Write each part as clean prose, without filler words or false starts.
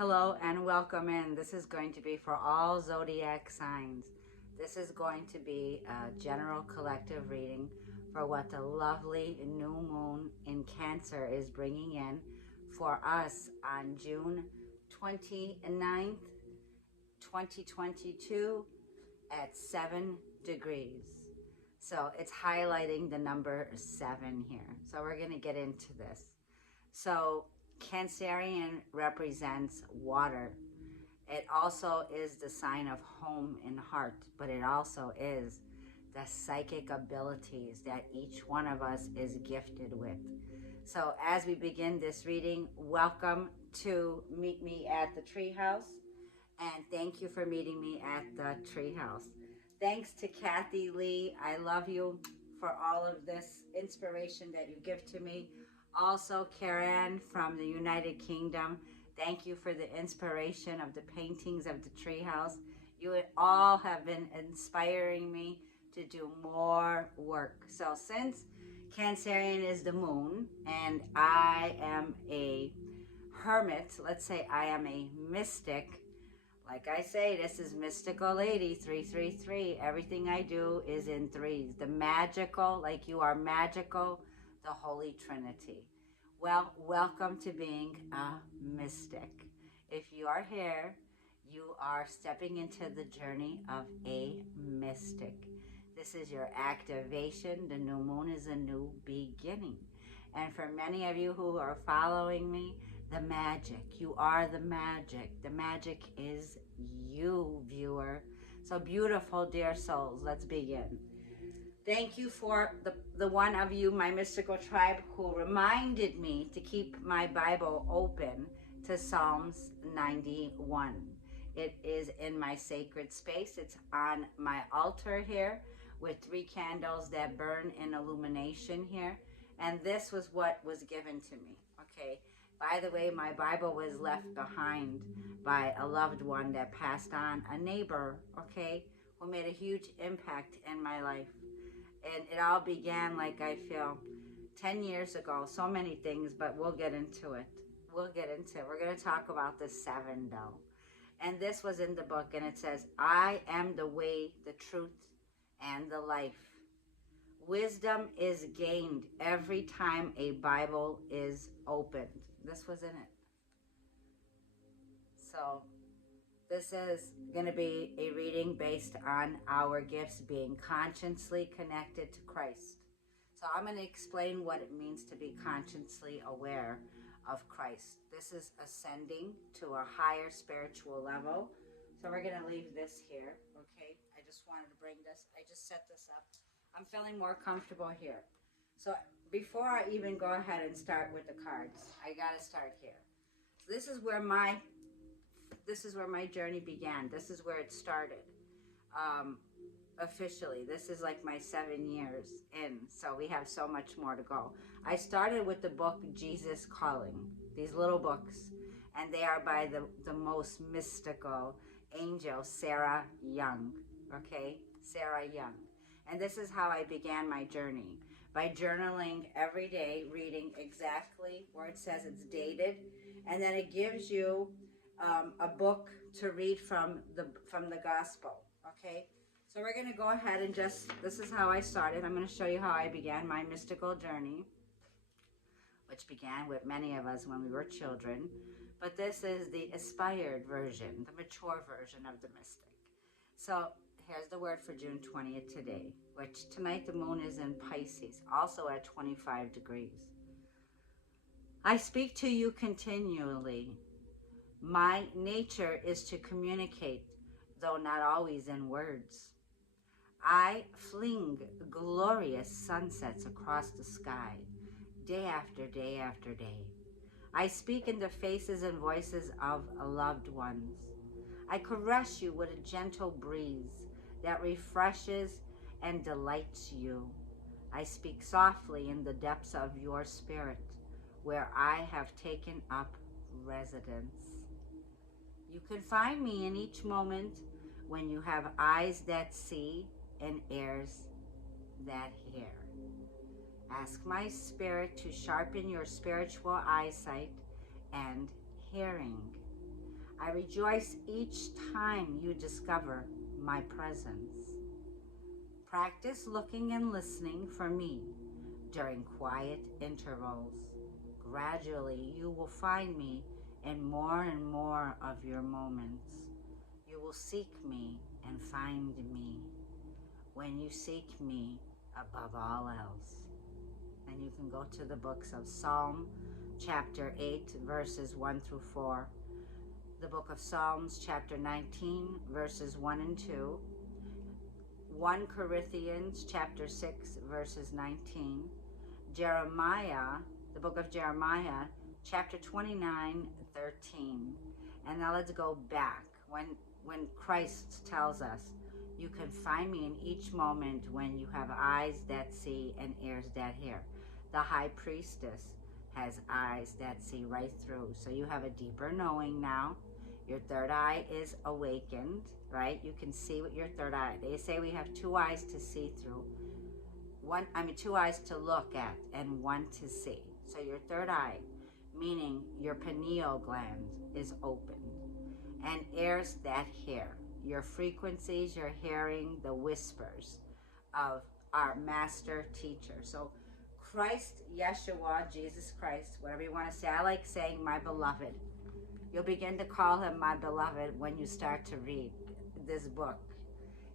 Hello and welcome in. This is going to be for all zodiac signs. This is going to be a general collective reading for what the lovely new moon in Cancer is bringing in for us on June 29th, 2022 at 7 degrees. So it's highlighting the number 7 here. So we're going to get into this. So Cancerian represents water. It also is the sign of home and heart, but it also is the psychic abilities that each one of us is gifted with. So as we begin this reading, welcome to meet me at the Treehouse, and thank you for meeting me at the Treehouse. Thanks to Kathy Lee. I love you for all of this inspiration that you give to me. Also, Karen from the United Kingdom, thank you for the inspiration of the paintings of the treehouse. You all have been inspiring me to do more work. So since Cancerian is the moon and I am a hermit, let's say I am a mystic, like I say, this is Mystical Lady 333. Everything I do is in threes. The magical, like you are magical, the Holy Trinity. Well, welcome to being a mystic. If you are here, you are stepping into the journey of a mystic. This is your activation. The new moon is a new beginning. And for many of you who are following me, the magic. You are the magic. The magic is you, viewer. So beautiful, dear souls. Let's begin. Thank you for the one of you, my mystical tribe, who reminded me to keep my Bible open to Psalms 91. It is in my sacred space. It's on my altar here with 3 candles that burn in illumination here. And this was what was given to me, okay? By the way, my Bible was left behind by a loved one that passed on, a neighbor, okay, who made a huge impact in my life. And it all began, like I feel, 10 years ago. So many things, but we'll get into it. We're going to talk about the 7, though. And this was in the book, and it says, I am the way, the truth, and the life. Wisdom is gained every time a Bible is opened. This was in it. So this is going to be a reading based on our gifts being consciously connected to Christ. So I'm going to explain what it means to be consciously aware of Christ. This is ascending to a higher spiritual level. So we're going to leave this here, okay? I just wanted to bring this. I just set this up. I'm feeling more comfortable here. So before I even go ahead and start with the cards, I got to start here. This is where my journey began. This is where it started. Officially, this is like my 7 years in, so we have so much more to go. I started with the book Jesus Calling, these little books, and they are by the most mystical angel, Sarah Young, okay? Sarah Young. And this is how I began my journey, by journaling every day, reading exactly where it says it's dated, and then it gives you a book to read from the gospel, okay? So we're going to go ahead and this is how I started. I'm going to show you how I began my mystical journey, which began with many of us when we were children. But this is the aspired version, the mature version of the mystic. So here's the word for June 20th today, which tonight the moon is in Pisces, also at 25 degrees. I speak to you continually. My nature is to communicate, though not always in words. I fling glorious sunsets across the sky, day after day after day. I speak in the faces and voices of loved ones. I caress you with a gentle breeze that refreshes and delights you. I speak softly in the depths of your spirit, where I have taken up residence. You can find me in each moment when you have eyes that see and ears that hear. Ask my spirit to sharpen your spiritual eyesight and hearing. I rejoice each time you discover my presence. Practice looking and listening for me during quiet intervals. Gradually, you will find me in more and more of your moments. You will seek me and find me when you seek me above all else. And you can go to the books of Psalm chapter 8, verses 1 through 4. The book of Psalms chapter 19, verses 1 and 2. 1 Corinthians chapter 6, verses 19. Jeremiah, the book of Jeremiah, chapter 29, 13. And now let's go back. When Christ tells us, you can find me in each moment when you have eyes that see and ears that hear. The high priestess has eyes that see right through. So you have a deeper knowing now. Your third eye is awakened, right? You can see with your third eye. They say we have two eyes to see through. Two eyes to look at and one to see. So your third eye, meaning your pineal gland, is open. And ears that hear. Your frequencies, you're hearing the whispers of our master teacher. So Christ, Yeshua, Jesus Christ, whatever you want to say. I like saying my beloved. You'll begin to call him my beloved when you start to read this book.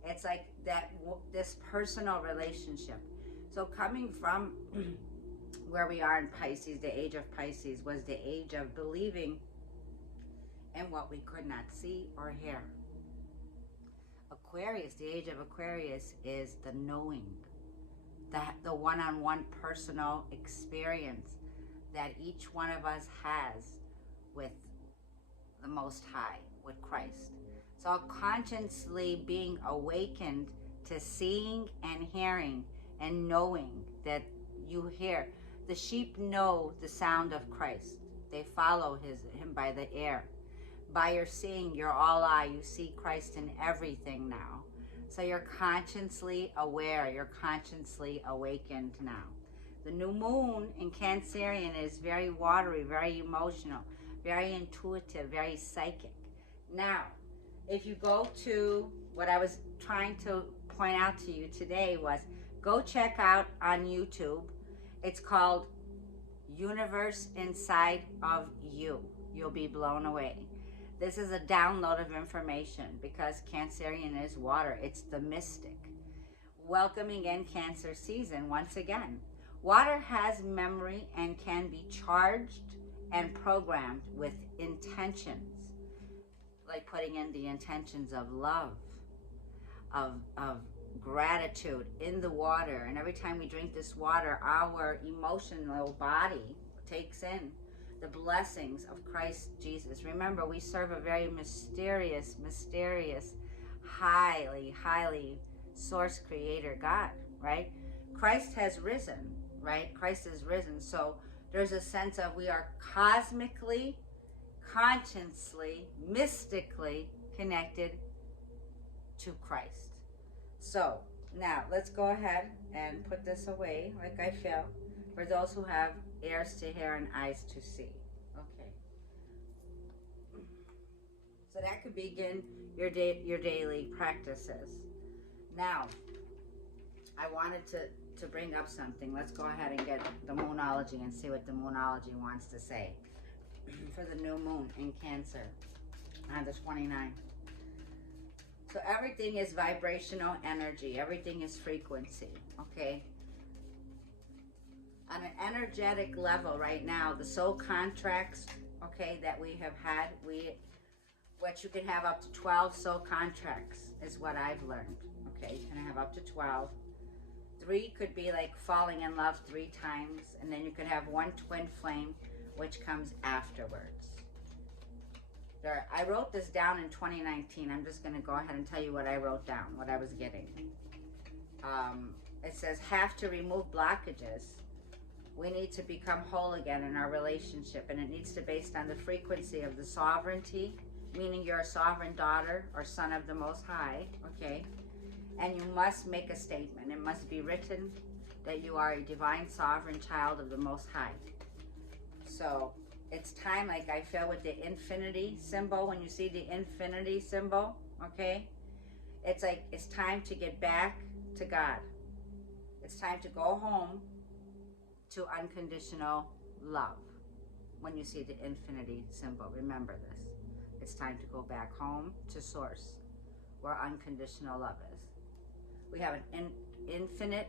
It's like that, this personal relationship. So coming from where we are in Pisces, the age of Pisces was the age of believing in what we could not see or hear. Aquarius, the age of Aquarius, is the knowing, the one-on-one personal experience that each one of us has with the Most High, with Christ. So consciously being awakened to seeing and hearing and knowing that you hear. The sheep know the sound of Christ. They follow him by the air. By your seeing, your all eye, you see Christ in everything now. So you're consciously aware, you're consciously awakened now. The new moon in Cancerian is very watery, very emotional, very intuitive, very psychic. Now, if you go to what I was trying to point out to you today was, go check out on YouTube. It's called Universe Inside of You. You'll be blown away. This is a download of information because Cancerian is water. It's the mystic. Welcoming in Cancer season once again. Water has memory and can be charged and programmed with intentions, like putting in the intentions of love, of gratitude in the water. And every time we drink this water, our emotional body takes in the blessings of Christ Jesus. Remember, we serve a very mysterious, highly source creator God, right? Christ has risen, right? Christ has risen. So there's a sense of we are cosmically, consciously, mystically connected to Christ. So now let's go ahead and put this away like I feel, for those who have ears to hear and eyes to see. Okay. So that could begin your daily practices. Now, I wanted to bring up something. Let's go ahead and get the Moonology and see what the Moonology wants to say for the new moon in Cancer on the 29th. So everything is vibrational energy. Everything is frequency, okay? On an energetic level right now, the soul contracts, okay, that we have had, what you can have up to 12 soul contracts is what I've learned, okay? You can have up to 12. 3 could be like falling in love 3 times, and then you could have 1 twin flame, which comes afterwards. I wrote this down in 2019. I'm just going to go ahead and tell you what I wrote down, what I was getting. It says, have to remove blockages. We need to become whole again in our relationship, and it needs to be based on the frequency of the sovereignty, meaning you're a sovereign daughter or son of the Most High, okay? And you must make a statement. It must be written that you are a divine sovereign child of the Most High. So It's time, like I feel with the infinity symbol, when you see the infinity symbol, okay? It's like, it's time to get back to God. It's time to go home to unconditional love. When you see the infinity symbol, remember this. It's time to go back home to source, where unconditional love is. We have an infinite,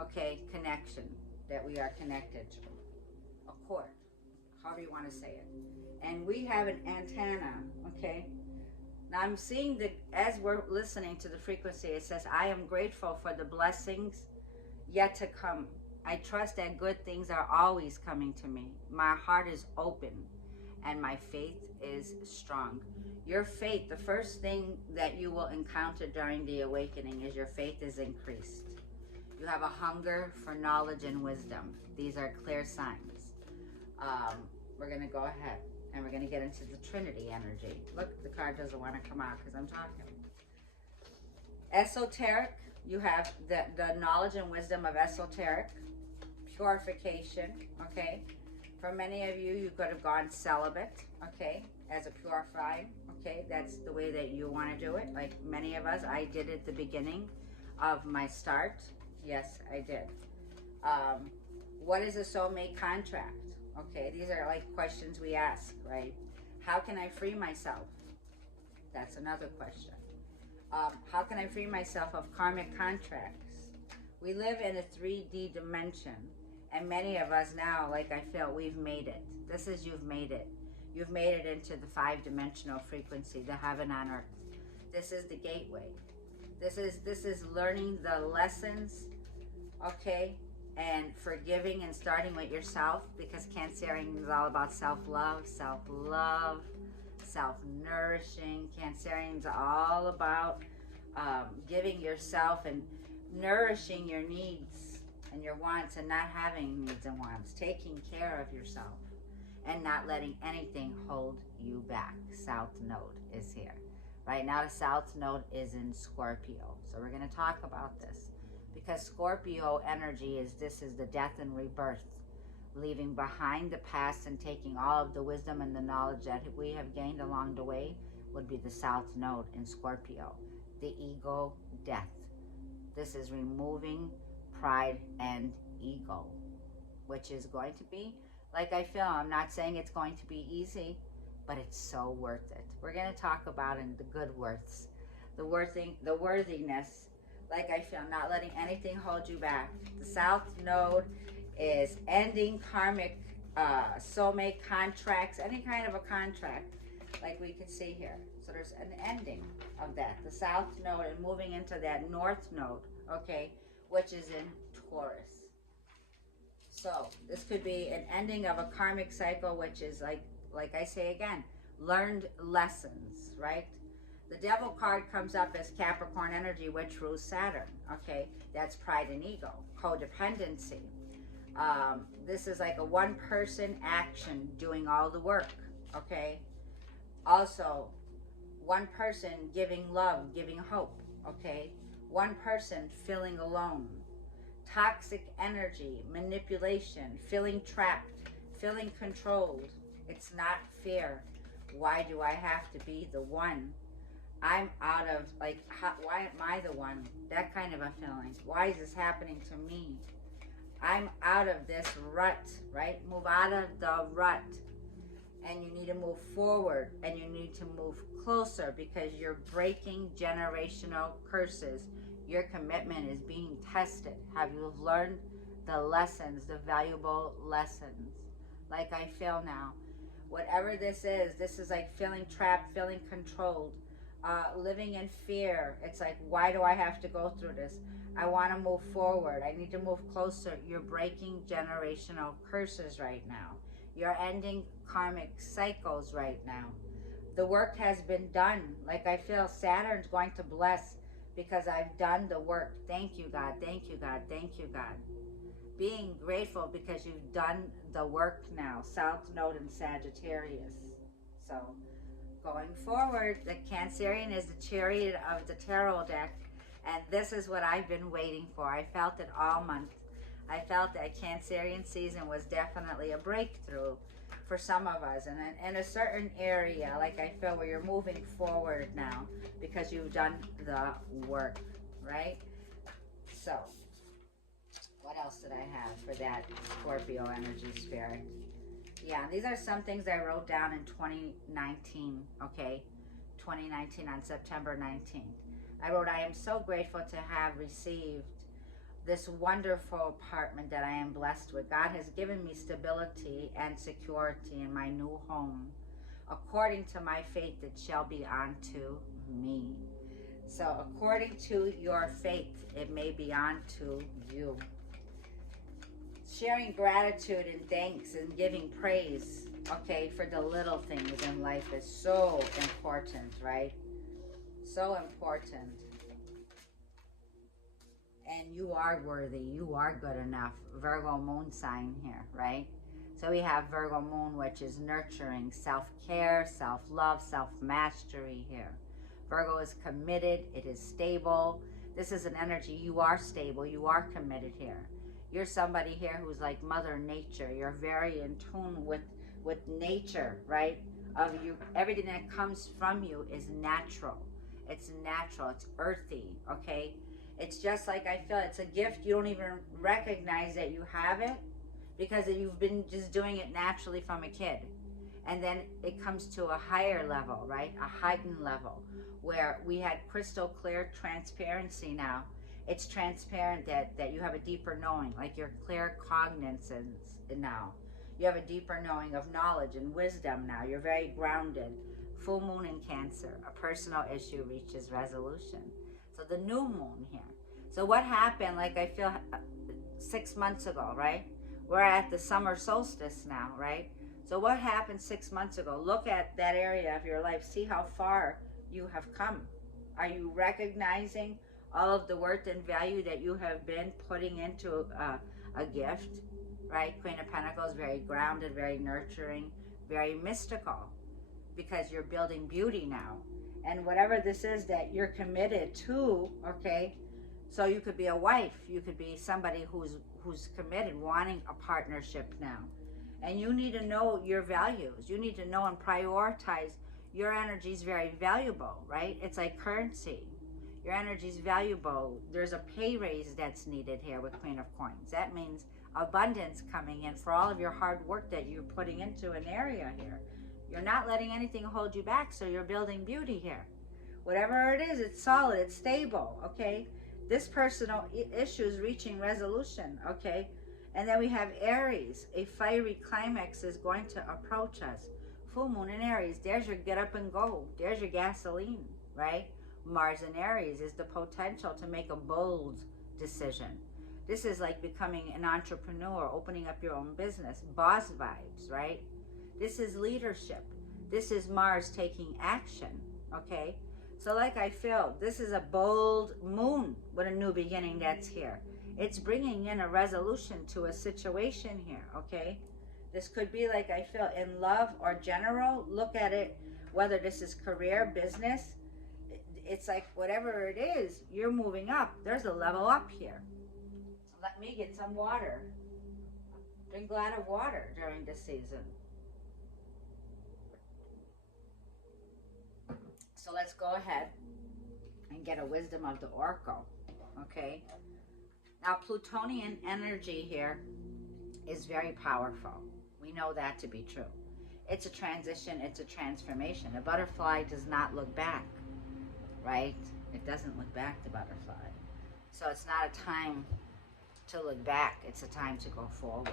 okay, connection that we are connected to. A cord, however you want to say it. And we have an antenna, okay? Now I'm seeing that as we're listening to the frequency, it says, I am grateful for the blessings yet to come. I trust that good things are always coming to me. My heart is open and my faith is strong. Your faith, the first thing that you will encounter during the awakening is your faith is increased. You have a hunger for knowledge and wisdom. These are clear signs. We're going to go ahead and we're going to get into the Trinity energy. Look, the card doesn't want to come out because I'm talking. Esoteric, you have the knowledge and wisdom of esoteric. Purification, okay? For many of you, you could have gone celibate, okay, as a purified, okay? That's the way that you want to do it. Like many of us, I did at the beginning of my start. Yes, I did. What is a soulmate contract? Okay, these are like questions we ask, right? How can I free myself? That's another question. How can I free myself of karmic contracts? We live in a 3D dimension, and many of us now, like I feel, we've made it. This is, you've made it. You've made it into the 5-dimensional frequency, the heaven on earth. This is the gateway. This is learning the lessons, okay, and forgiving and starting with yourself, because Cancerian is all about self-love, self-nourishing. Cancerian is all about giving yourself and nourishing your needs and your wants, and not having needs and wants, taking care of yourself and not letting anything hold you back. South Node is here. Right now, the South Node is in Scorpio. So we're going to talk about this, because Scorpio energy is, this is the death and rebirth, leaving behind the past and taking all of the wisdom and the knowledge that we have gained along the way, would be the South Node in Scorpio. The ego death. This is removing pride and ego, which is going to be, like I feel, I'm not saying it's going to be easy, but it's so worth it. We're going to talk about in the good worths, the worthiness, like I feel, not letting anything hold you back. The South Node is ending karmic soulmate contracts, any kind of a contract, like we can see here. So there's an ending of that. The South Node, and moving into that North Node, okay, which is in Taurus. So this could be an ending of a karmic cycle, which is like I say again, learned lessons, right? The Devil card comes up as Capricorn energy, which rules Saturn, okay? That's pride and ego, codependency. This is like a one-person action doing all the work, okay? Also, one person giving love, giving hope, okay? One person feeling alone. Toxic energy, manipulation, feeling trapped, feeling controlled. It's not fair. Why do I have to be the one? I'm out of, like, why am I the one? That kind of a feeling. Why is this happening to me? I'm out of this rut, right? Move out of the rut. And you need to move forward, and you need to move closer, because you're breaking generational curses. Your commitment is being tested. Have you learned the lessons, the valuable lessons? Like I feel now. Whatever this is like feeling trapped, feeling controlled, living in fear. It's like, why do I have to go through this? I want to move forward. I need to move closer. You're breaking generational curses right now. You're ending karmic cycles right now. The work has been done. Like I feel Saturn's going to bless, because I've done the work. Thank you, God. Thank you, God. Thank you, God. Being grateful because you've done the work now. South Node in Sagittarius. So going forward, the Cancerian is the Chariot of the Tarot deck. And this is what I've been waiting for. I felt it all month. I felt that Cancerian season was definitely a breakthrough for some of us, and in a certain area, like I feel where you're moving forward now because you've done the work, right? So, what else did I have for that Scorpio energy spirit? Yeah, these are some things I wrote down in 2019, okay? 2019 on September 19th. I wrote, I am so grateful to have received this wonderful apartment that I am blessed with. God has given me stability and security in my new home. According to my faith, it shall be unto me. So according to your faith, it may be unto you. Sharing gratitude and thanks and giving praise, okay, for the little things in life is so important, right? So important. And you are worthy. You are good enough. Virgo moon sign here, right? So we have Virgo moon, which is nurturing, self-care, self-love, self-mastery here. Virgo is committed. It is stable. This is an energy. You are stable. You are committed here. You're somebody here who's like Mother Nature. You're very in tune with nature, right? Of you, everything that comes from you is natural. It's natural. It's earthy, okay? It's just like I feel it's a gift. You don't even recognize that you have it because you've been just doing it naturally from a kid. And then it comes to a higher level, right? A heightened level where we had crystal clear transparency now. It's transparent that you have a deeper knowing, like your clear cognizance now. You have a deeper knowing of knowledge and wisdom now. You're very grounded. Full moon in Cancer. A personal issue reaches resolution. So the new moon here. So what happened, like I feel 6 months ago, right? We're at the summer solstice now, right? So what happened 6 months ago? Look at that area of your life. See how far you have come. Are you recognizing all of the worth and value that you have been putting into a gift, right? Queen of Pentacles, very grounded, very nurturing, very mystical, because you're building beauty now. And whatever this is that you're committed to, okay, so you could be a wife, you could be somebody who's committed, wanting a partnership now. And you need to know your values. You need to know and prioritize. Your energy is very valuable, right? It's like currency. Your energy is valuable. There's a pay raise that's needed here with Queen of Coins. That means abundance coming in for all of your hard work that you're putting into an area here. You're not letting anything hold you back, so you're building beauty here. Whatever it is, it's solid, it's stable, okay? This personal issue is reaching resolution, okay? And then we have Aries. A fiery climax is going to approach us. Full moon in Aries. There's your get up and go. There's your gasoline, right? Mars in Aries is the potential to make a bold decision. This is like becoming an entrepreneur, opening up your own business. Boss vibes, right? This is leadership. This is Mars taking action, okay? So like I feel, this is a bold moon with a new beginning that's here. It's bringing in a resolution to a situation here, okay? This could be like I feel in love or general. Look at it, whether this is career, business. It's like whatever it is, you're moving up. There's a level up here. Let me get some water. Drink a lot of water during this season. So let's go ahead and get a wisdom of the oracle, okay? Now, Plutonian energy here is very powerful. We know that to be true. It's a transition, it's a transformation. A butterfly does not look back, right? It doesn't look back, the butterfly. So it's not a time to look back, it's a time to go forward.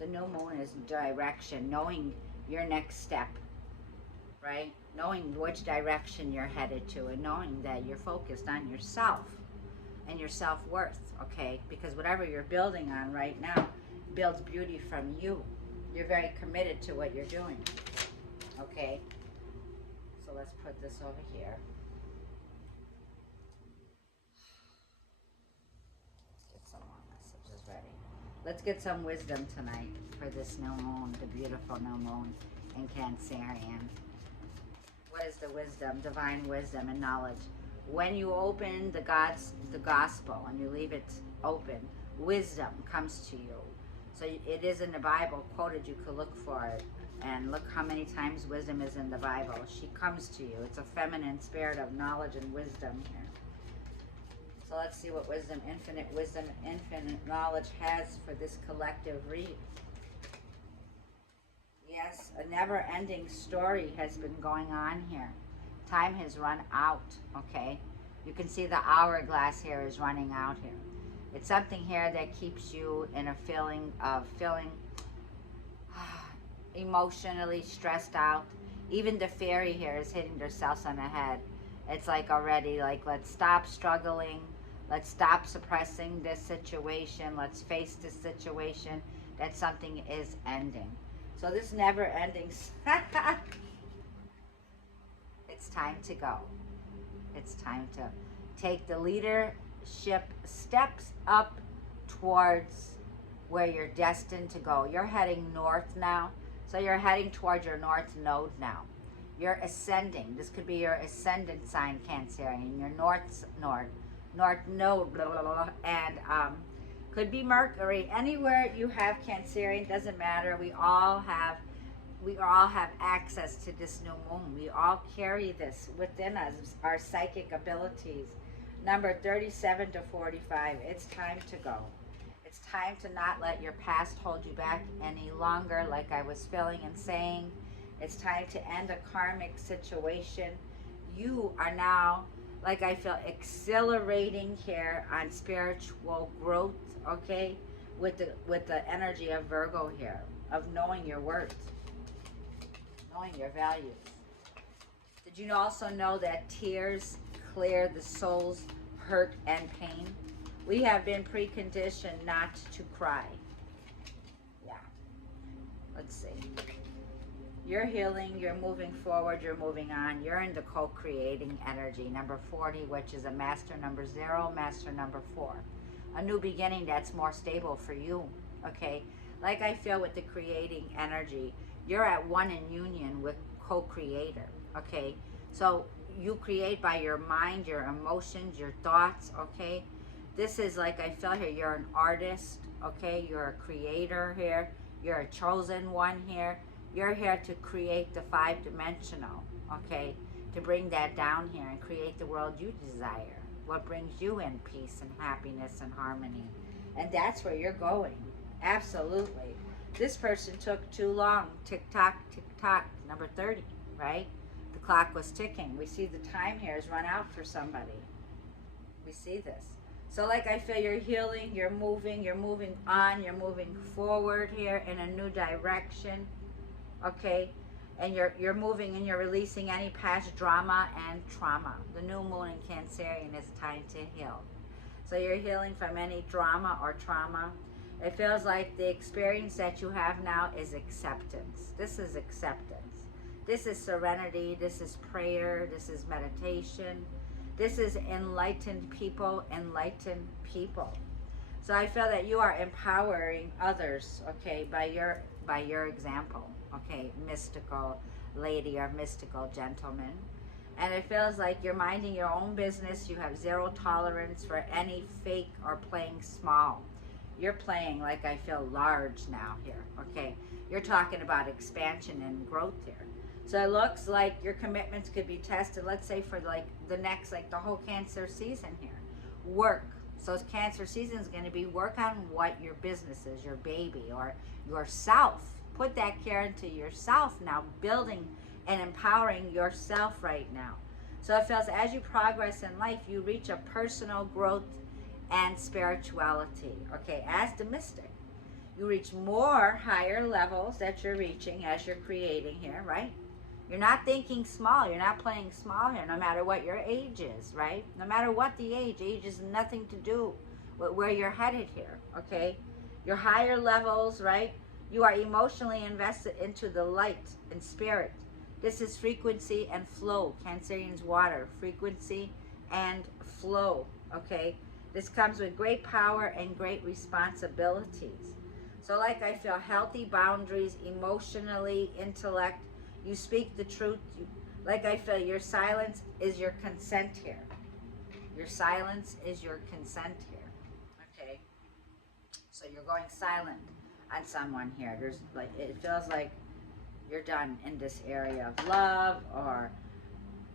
The new moon is direction, knowing your next step, right? Knowing which direction you're headed to and knowing that you're focused on yourself and your self-worth, okay? Because whatever you're building on right now builds beauty from you. You're very committed to what you're doing, okay? So let's put this over here. Let's get some more messages ready. Let's get some wisdom tonight for this new moon, the beautiful new moon in Cancerian. What is the wisdom? Divine wisdom and knowledge. When you open the gospel and you leave it open, wisdom comes to you. So it is in the Bible, quoted, you could look for it. And look how many times wisdom is in the Bible. She comes to you. It's a feminine spirit of knowledge and wisdom here. So let's see what wisdom, infinite knowledge has for this collective read. Yes, a never-ending story has been going on here. Time has run out, okay? You can see the hourglass here is running out here. It's something here that keeps you in a feeling of emotionally stressed out. Even the fairy here is hitting themselves on the head. It's like already like, let's stop struggling. Let's stop suppressing this situation. Let's face this situation that something is ending. So this never ending, it's time to go. It's time to take the leadership steps up towards where you're destined to go. You're heading north now. So you're heading towards your north node now. You're ascending. This could be your ascendant sign, Cancerian. Your north node, blah, blah, blah, and could be Mercury. Anywhere you have Cancerian, doesn't matter. We all have access to this new moon. We all carry this within us, our psychic abilities. Number 37 to 45. It's time to go. It's time to not let your past hold you back any longer, like I was feeling and saying. It's time to end a karmic situation. You are now, like I feel, accelerating here on spiritual growth, okay? With the energy of Virgo here, of knowing your worth, knowing your values. Did you also know that tears clear the soul's hurt and pain? We have been preconditioned not to cry. Yeah. Let's see. You're healing, you're moving forward, you're moving on. You're in the co-creating energy. Number 40, which is a master number 0, master number 4. A new beginning that's more stable for you, okay? Like I feel with the creating energy, you're at one in union with co-creator, okay? So you create by your mind, your emotions, your thoughts, okay? This is like I feel here, you're an artist, okay? You're a creator here. You're a chosen one here. You're here to create the 5-dimensional, okay? To bring that down here and create the world you desire. What brings you in peace and happiness and harmony. And that's where you're going. Absolutely. This person took too long. Tick tock, number 30, right? The clock was ticking. We see the time here has run out for somebody. We see this. So like I feel you're healing, you're moving on, you're moving forward here in a new direction, okay? And you're moving and you're releasing any past drama and trauma. The new moon in Cancerian is time to heal. So you're healing from any drama or trauma. It feels like the experience that you have now is acceptance. This is acceptance. This is serenity. This is prayer. This is meditation. This is enlightened people, enlightened people. So I feel that you are empowering others, okay, by your example, okay, mystical lady or mystical gentleman. And it feels like you're minding your own business. You have zero tolerance for any fake or playing small. You're playing, like I feel, large now here, okay? You're talking about expansion and growth here. So it looks like your commitments could be tested, let's say for like the next, like the whole Cancer season here. Work. So Cancer season is going to be work on what your business is, your baby, or yourself. Put that care into yourself now, building and empowering yourself right now. So it feels as you progress in life, you reach a personal growth and spirituality, okay, as the mystic. You reach more higher levels that you're reaching as you're creating here, right? You're not thinking small. You're not playing small here, no matter what your age is, right? No matter what the age. Age is nothing to do with where you're headed here, okay? Your higher levels, right? You are emotionally invested into the light and spirit. This is frequency and flow. Cancerian's water, frequency and flow, okay? This comes with great power and great responsibilities. So like I feel healthy boundaries, emotionally, intellect. You speak the truth. Like I feel your silence is your consent here. Your silence is your consent here. Okay. So you're going silent on someone here. There's like, it feels like you're done in this area of love or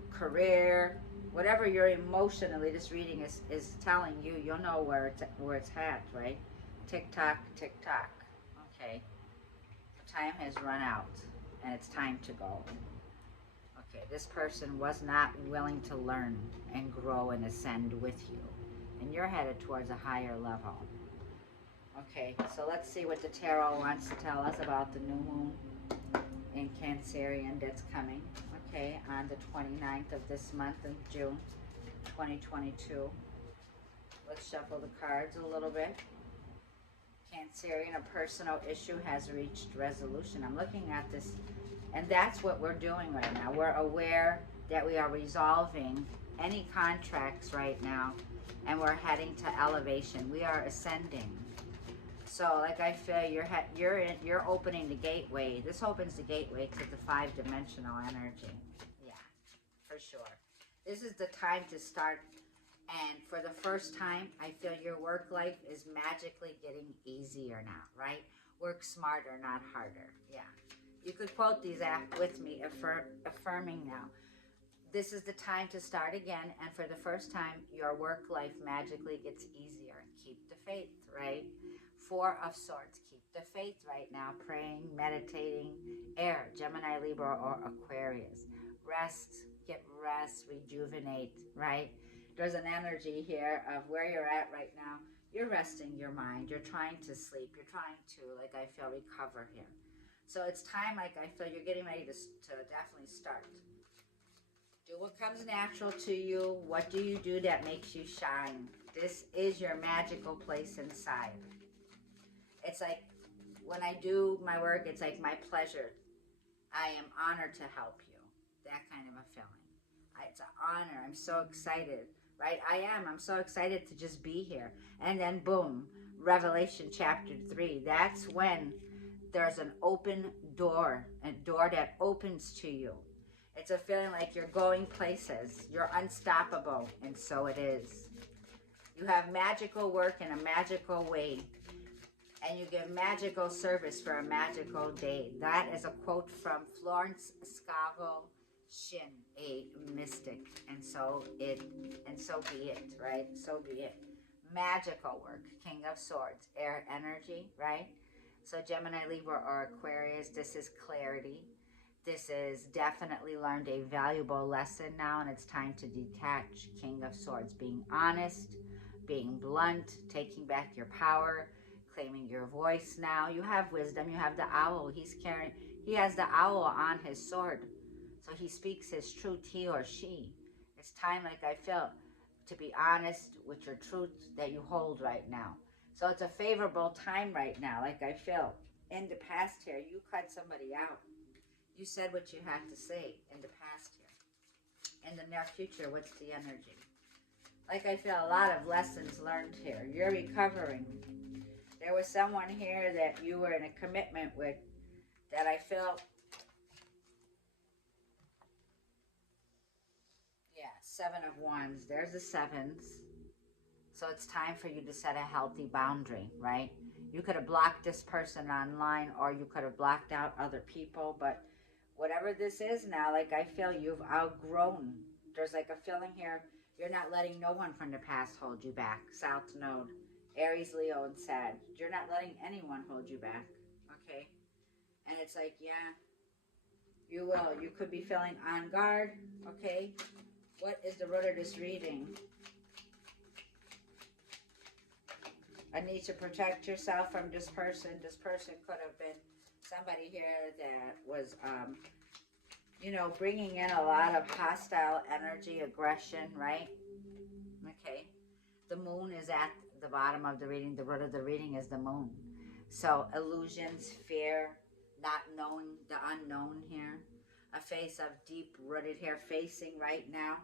career, whatever you're emotionally. This reading is telling you. You'll know where it's at, right? Tick tock, tick tock. Okay, the time has run out, and it's time to go. Okay, this person was not willing to learn and grow and ascend with you, and you're headed towards a higher level. Okay, so let's see what the tarot wants to tell us about the new moon in Cancerian that's coming. Okay, on the 29th of this month of June 2022. Let's shuffle the cards a little bit. Cancerian, a personal issue has reached resolution. I'm looking at this, and that's what we're doing right now. We're aware that we are resolving any contracts right now, and we're heading to elevation. We are ascending. So, like I feel, you're opening the gateway. This opens the gateway to the 5-dimensional energy. Yeah, for sure. This is the time to start. And for the first time, I feel your work life is magically getting easier now, right? Work smarter, not harder. Yeah. You could quote these with me, affirming now. This is the time to start again. And for the first time, your work life magically gets easier. Keep the faith, right? 4 of Swords. Keep the faith right now. Praying, meditating, air, Gemini, Libra, or Aquarius. Rest, get rest, rejuvenate, right? There's an energy here of where you're at right now. You're resting your mind. You're trying to sleep. You're trying to, like I feel, recover here. So it's time, like I feel, you're getting ready to definitely start. Do what comes natural to you. What do you do that makes you shine? This is your magical place inside. It's like when I do my work, it's like my pleasure. I am honored to help you. That kind of a feeling. It's an honor. I'm so excited, right? I'm so excited to just be here. And then boom, Revelation chapter 3. That's when there's an open door, a door that opens to you. It's a feeling like you're going places. You're unstoppable, and so it is. You have magical work in a magical way, and you give magical service for a magical day. That is a quote from Florence Scovel Shin, a mystic, and so be it, right? So be it. Magical work, King of Swords, air energy, right? So Gemini, Libra, or Aquarius, this is clarity. This is definitely learned a valuable lesson now, and it's time to detach. King of Swords, being honest, being blunt, taking back your power, claiming your voice now. You have wisdom. You have the owl. He has the owl on his sword. So he speaks his truth, he or she. It's time, like I feel, to be honest with your truth that you hold right now. So it's a favorable time right now, like I feel. In the past here, you cut somebody out. You said what you had to say in the past here. In the near future, what's the energy? Like I feel, a lot of lessons learned here. You're recovering. There was someone here that you were in a commitment with that I felt, yeah, 7 of Wands. There's the 7s. So it's time for you to set a healthy boundary, right? You could have blocked this person online, or you could have blocked out other people, but whatever this is now, like I feel you've outgrown. There's like a feeling here, you're not letting no one from the past hold you back. South Node, Aries, Leo, and Sag. You're not letting anyone hold you back, okay? And it's like, yeah, you will. You could be feeling on guard, okay? What is the root of this reading? A need to protect yourself from this person. This person could have been somebody here that was, bringing in a lot of hostile energy, aggression, right? Okay. The moon is at the bottom of the reading. The root of the reading is the moon. So illusions, fear, not knowing the unknown here. A face of deep-rooted hair facing right now.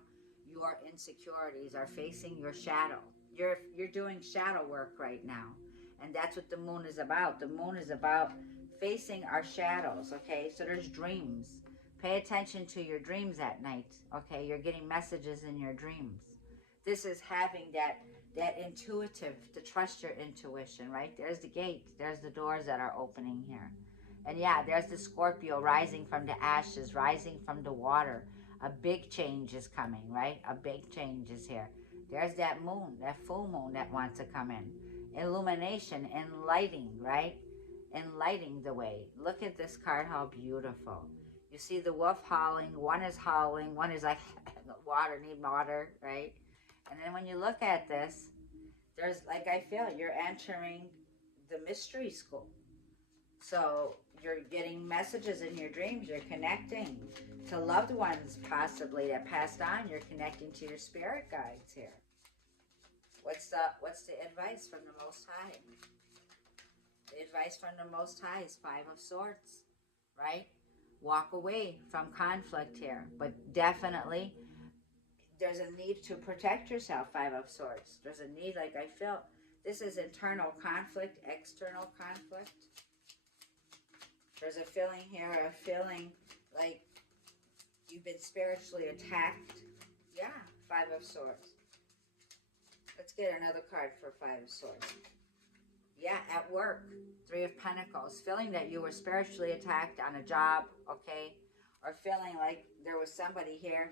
Your insecurities are facing your shadow. You're doing shadow work right now. And that's what the moon is about. The moon is about facing our shadows, okay? So there's dreams. Pay attention to your dreams at night, okay? You're getting messages in your dreams. This is having that that intuitive, to trust your intuition, right? There's the gate. There's the doors that are opening here. And yeah, there's the Scorpio rising from the ashes, rising from the water. A big change is coming, right? A big change is here. There's that moon, that full moon that wants to come in. Illumination, enlightening, right? Enlightening the way. Look at this card, how beautiful. You see the wolf howling, one is howling, one is like, water, need water, right? And then when you look at this, there's, like, I feel you're entering the mystery school. So you're getting messages in your dreams. You're connecting to loved ones possibly that passed on. You're connecting to your spirit guides here. What's the advice from the Most High? The advice from the Most High is Five of Swords, right? Walk away from conflict here. But definitely there's a need to protect yourself, Five of Swords. There's a need, like I feel. This is internal conflict, external conflict. There's a feeling here, a feeling like you've been spiritually attacked. Yeah, Five of Swords. Let's get another card for Five of Swords. Yeah, at work, Three of Pentacles. Feeling that you were spiritually attacked on a job, okay? Or feeling like there was somebody here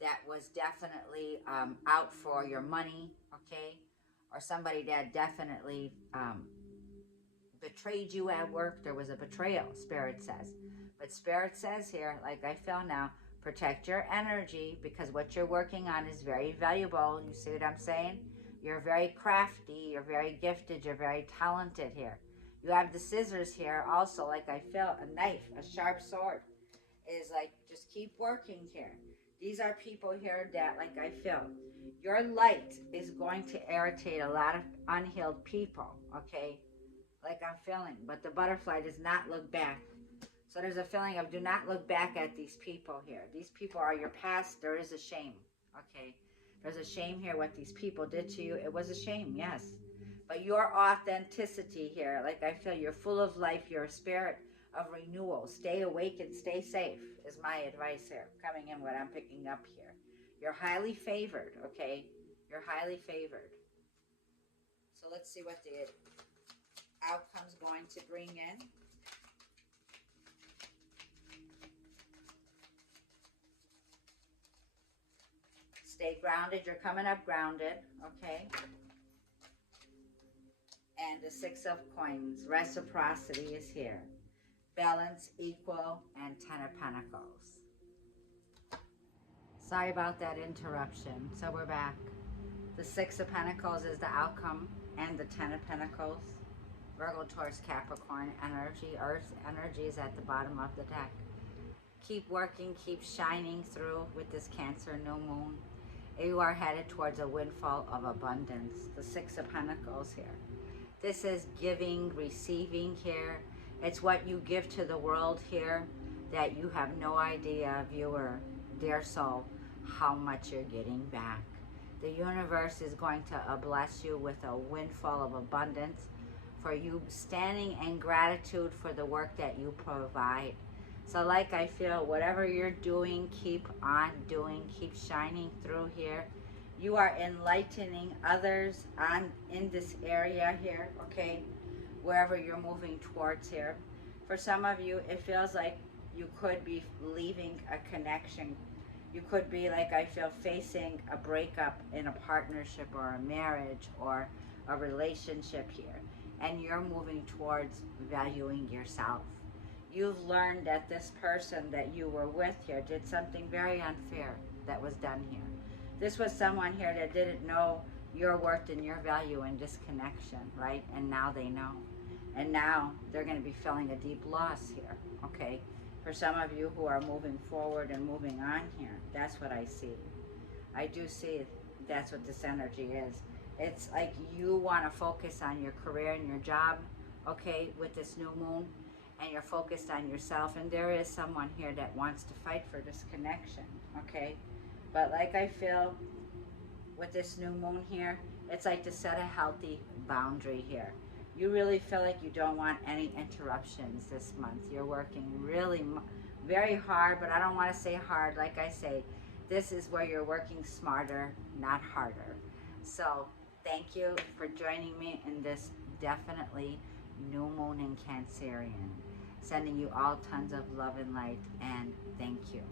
that was definitely out for your money, okay? Or somebody that definitely betrayed you at work. There was a betrayal, Spirit says. But Spirit says here, like I feel now, protect your energy, because what you're working on is very valuable. You see what I'm saying? You're very crafty, you're very gifted, you're very talented here. You have the scissors here also, like I feel, a knife, a sharp sword. It is like, just keep working here. These are people here that, like I feel, your light is going to irritate a lot of unhealed people, okay? Like I'm feeling, but the butterfly does not look back. So there's a feeling of do not look back at these people here. These people are your past. There is a shame, okay? There's a shame here what these people did to you. It was a shame, yes. But your authenticity here, like I feel, you're full of life. You're a spirit of renewal. Stay awake and stay safe is my advice here, coming in what I'm picking up here. You're highly favored, okay? You're highly favored. So let's see what the outcome's going to bring in. Stay grounded. You're coming up grounded, okay? And the Six of Coins. Reciprocity is here. Balance, equal, and Ten of Pentacles. Sorry about that interruption. So we're back. The Six of Pentacles is the outcome, and the Ten of Pentacles. Virgo, Taurus, Capricorn energy. Earth energy is at the bottom of the deck. Keep working, keep shining through with this Cancer new moon. You are headed towards a windfall of abundance. The Six of Pentacles here. This is giving, receiving here. It's what you give to the world here that you have no idea, viewer, dear soul, how much you're getting back. The universe is going to bless you with a windfall of abundance for you standing in gratitude for the work that you provide. So like I feel, whatever you're doing, keep on doing, keep shining through here. You are enlightening others in this area here, okay? Wherever you're moving towards here. For some of you, it feels like you could be leaving a connection. You could be, like I feel, facing a breakup in a partnership or a marriage or a relationship here. And you're moving towards valuing yourself. You've learned that this person that you were with here did something very unfair that was done here. This was someone here that didn't know your worth and your value in this connection, right? And now they know. And now they're going to be feeling a deep loss here, okay? For some of you who are moving forward and moving on here, that's what I see. I do see that's what this energy is. It's like you want to focus on your career and your job, okay, with this new moon. And you're focused on yourself, and there is someone here that wants to fight for this connection, okay? But like I feel with this new moon here, it's like to set a healthy boundary here. You really feel like you don't want any interruptions this month. You're working really very hard, but I don't want to say hard. Like I say, this is where you're working smarter, not harder. So Thank you for joining me in this definitely new moon in Cancerian. Sending you all tons of love and light, and thank you.